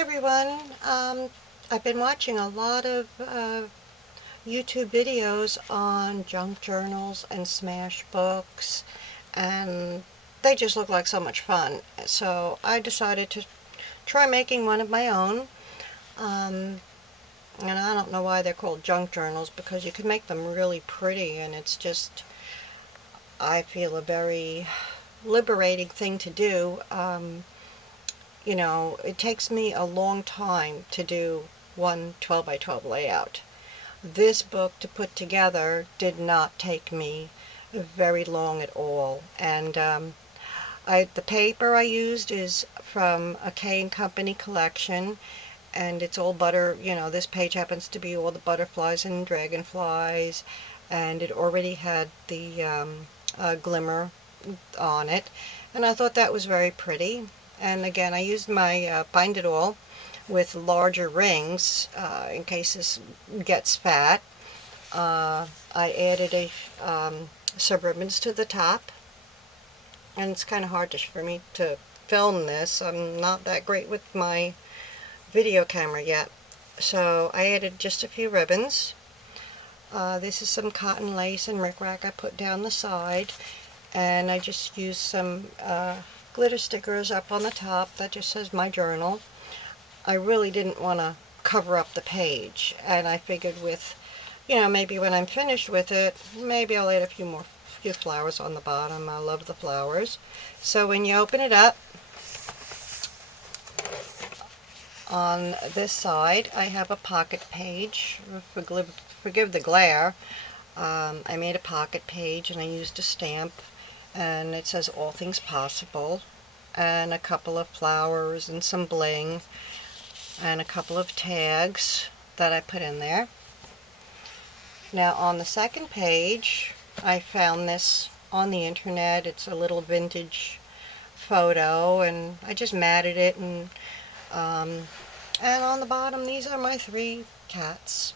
everyone. I've been watching a lot of YouTube videos on junk journals and smash books, and they just look like so much fun. So I decided to try making one of my own. And I don't know why they're called junk journals, because you can make them really pretty, and it's just, I feel, a very liberating thing to do. You know, it takes me a long time to do one 12 by 12 layout. This book to put together did not take me very long at all. And the paper I used is from a K&Company collection, and it's all butter. You know, this page happens to be all the butterflies and dragonflies, and it already had the glimmer on it, and I thought that was very pretty. And again, I used my bind it all with larger rings in case this gets fat. I added some ribbons to the top, and it's kind of hard for me to film this. I'm not that great with my video camera yet, so I added just a few ribbons. This is some cotton lace and rickrack I put down the side, and I just used some glitter stickers up on the top that just says my journal. I really didn't want to cover up the page, and I figured with, you know, maybe when I'm finished with it, maybe I'll add a few flowers on the bottom. I love the flowers. So when you open it up, on this side I have a pocket page. Forgive the glare. I made a pocket page and I used a stamp, and it says all things possible, and a couple of flowers and some bling and a couple of tags that I put in there. Now on the second page, I found this on the internet. It's a little vintage photo, and I just matted it, and on the bottom, these are my 3 cats,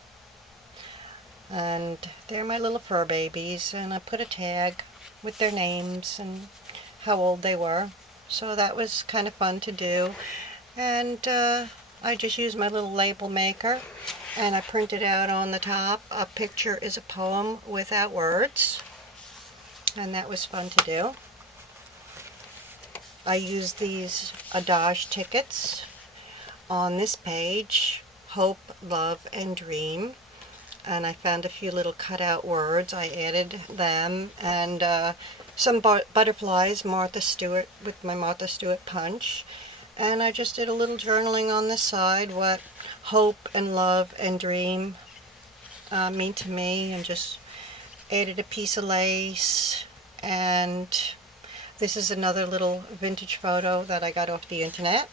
and they're my little fur babies, and I put a tag with their names and how old they were. So that was kind of fun to do. And I just used my little label maker, and I printed out on the top, a picture is a poem without words, and that was fun to do. I used these adage tickets on this page, hope, love, and dream, and I found a few little cutout words. I added them, and some butterflies, Martha Stewart, with my Martha Stewart punch, and I just did a little journaling on the side, what hope and love and dream mean to me, and just added a piece of lace. And this is another little vintage photo that I got off the internet.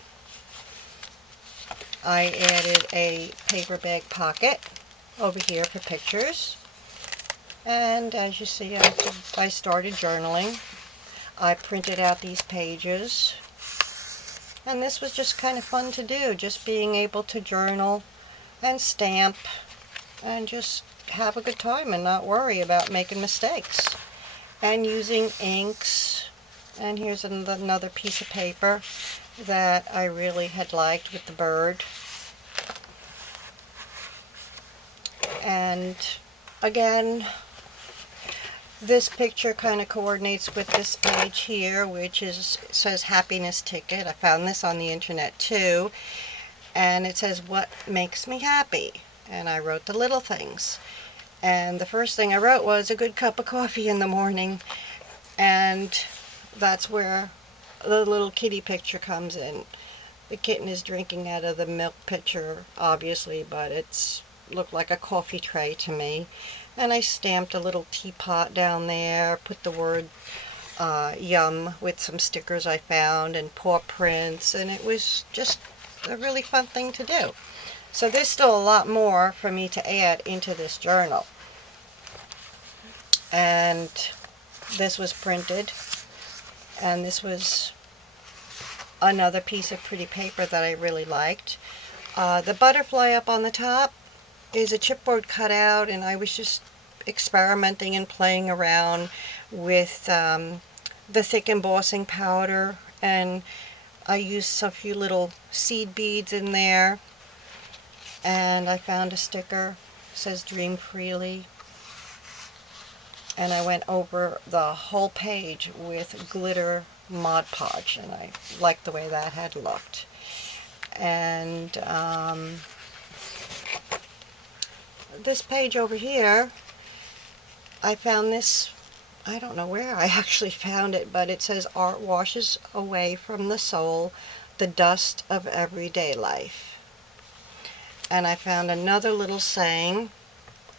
I added a paper bag pocket over here for pictures, and as you see, I started journaling. I printed out these pages, and this was just kind of fun to do, just being able to journal and stamp and just have a good time and not worry about making mistakes, and using inks. And here's another piece of paper that I really had liked with the bird. And again, this picture kind of coordinates with this page here, which says happiness ticket. I found this on the internet too, and it says what makes me happy, and I wrote the little things. And the first thing I wrote was a good cup of coffee in the morning, and that's where the little kitty picture comes in. The kitten is drinking out of the milk pitcher, obviously, but it's looked like a coffee tray to me. And I stamped a little teapot down there, put the word yum with some stickers I found, and paw prints, and it was just a really fun thing to do. So there's still a lot more for me to add into this journal. And this was printed, and this was another piece of pretty paper that I really liked. The butterfly up on the top is a chipboard cutout, and I was just experimenting and playing around with the thick embossing powder, and I used a few little seed beads in there, and I found a sticker that says Dream Freely, and I went over the whole page with glitter Mod Podge, and I liked the way that had looked. And this page over here, I found this, I don't know where I actually found it, but it says art washes away from the soul the dust of everyday life. And I found another little saying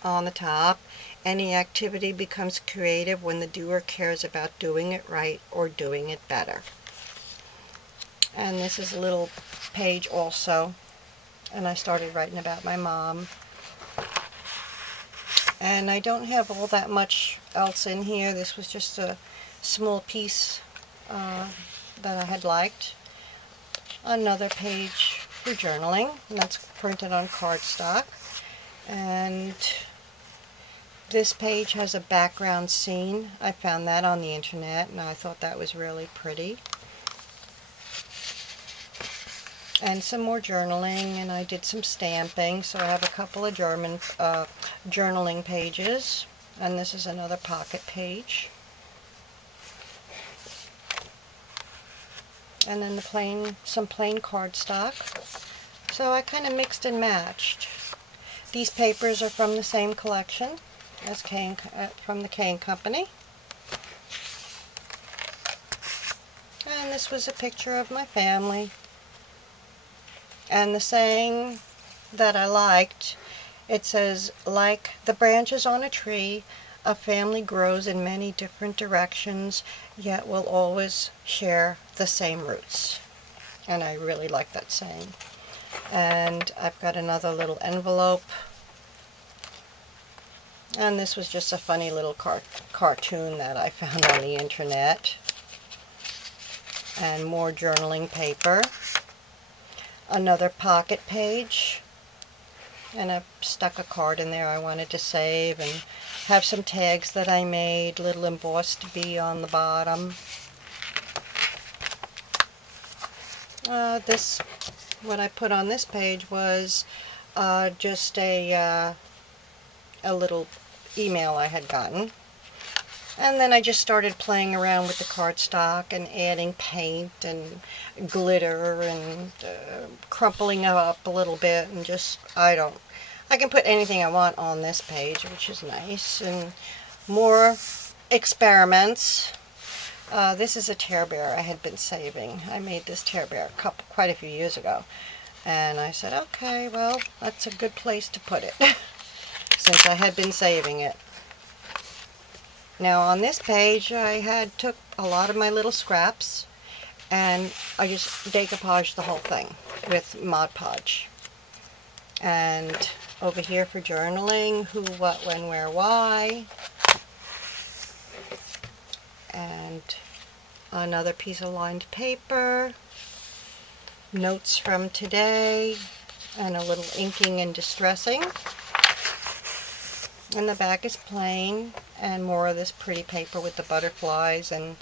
on the top: any activity becomes creative when the doer cares about doing it right or doing it better. And this is a little page also, and I started writing about my mom. And I don't have all that much else in here. This was just a small piece that I had liked. Another page for journaling, and that's printed on cardstock. And this page has a background scene. I found that on the internet, and I thought that was really pretty. And some more journaling, and I did some stamping, so I have a couple of journaling pages. And this is another pocket page. And then some plain cardstock. So I kind of mixed and matched. These papers are from the same collection as from the Kane Company. And this was a picture of my family. And the saying that I liked, it says, like the branches on a tree, a family grows in many different directions, yet will always share the same roots. And I really like that saying. And I've got another little envelope. And this was just a funny little cartoon that I found on the internet. And more journaling paper. Another pocket page. And I've stuck a card in there I wanted to save, and have some tags that I made, little embossed B on the bottom. What I put on this page was just a little email I had gotten. And then I just started playing around with the cardstock and adding paint and glitter and crumpling it up a little bit, and just, I can put anything I want on this page, which is nice. And more experiments. This is a Tear Bear I had been saving. I made this Tear Bear quite a few years ago. And I said, okay, well, that's a good place to put it, since I had been saving it. Now on this page I took a lot of my little scraps, and I just decoupaged the whole thing with Mod Podge. And over here for journaling, who, what, when, where, why. And another piece of lined paper. Notes from today, and a little inking and distressing. And the back is plain, and more of this pretty paper with the butterflies, and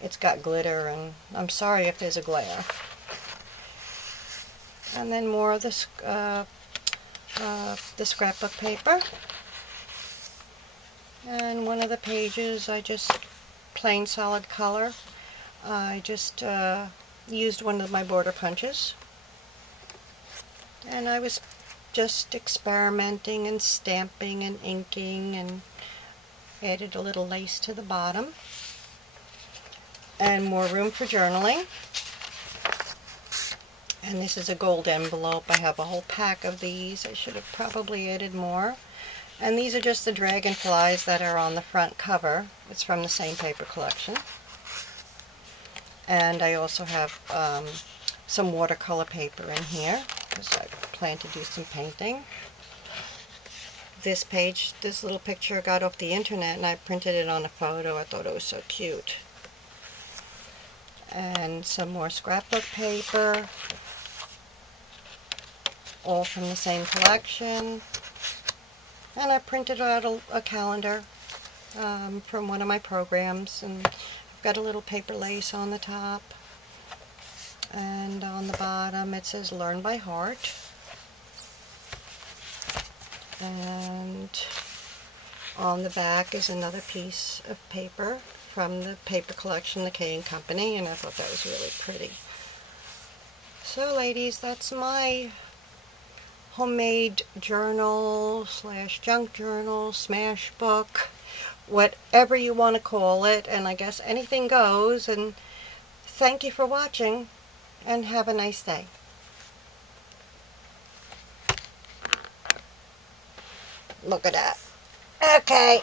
it's got glitter, and I'm sorry if there's a glare. And then more of the scrapbook paper. And one of the pages I just plain solid color. I just used one of my border punches. And I was just experimenting and stamping and inking, and added a little lace to the bottom. And more room for journaling. And this is a gold envelope. I have a whole pack of these. I should have probably added more. And these are just the dragonflies that are on the front cover. It's from the same paper collection. And I also have some watercolor paper in here, because I plan to do some painting. This page, this little picture I got off the internet, and I printed it on a photo. I thought it was so cute. And some more scrapbook paper, all from the same collection. And I printed out a calendar from one of my programs, and I've got a little paper lace on the top. the bottom it says Learn by Heart. And on the back is another piece of paper from the paper collection, the K & Company, and I thought that was really pretty. So ladies, that's my homemade journal / junk journal, smash book, whatever you want to call it, and I guess anything goes. And thank you for watching, and have a nice day. Look at that. Okay.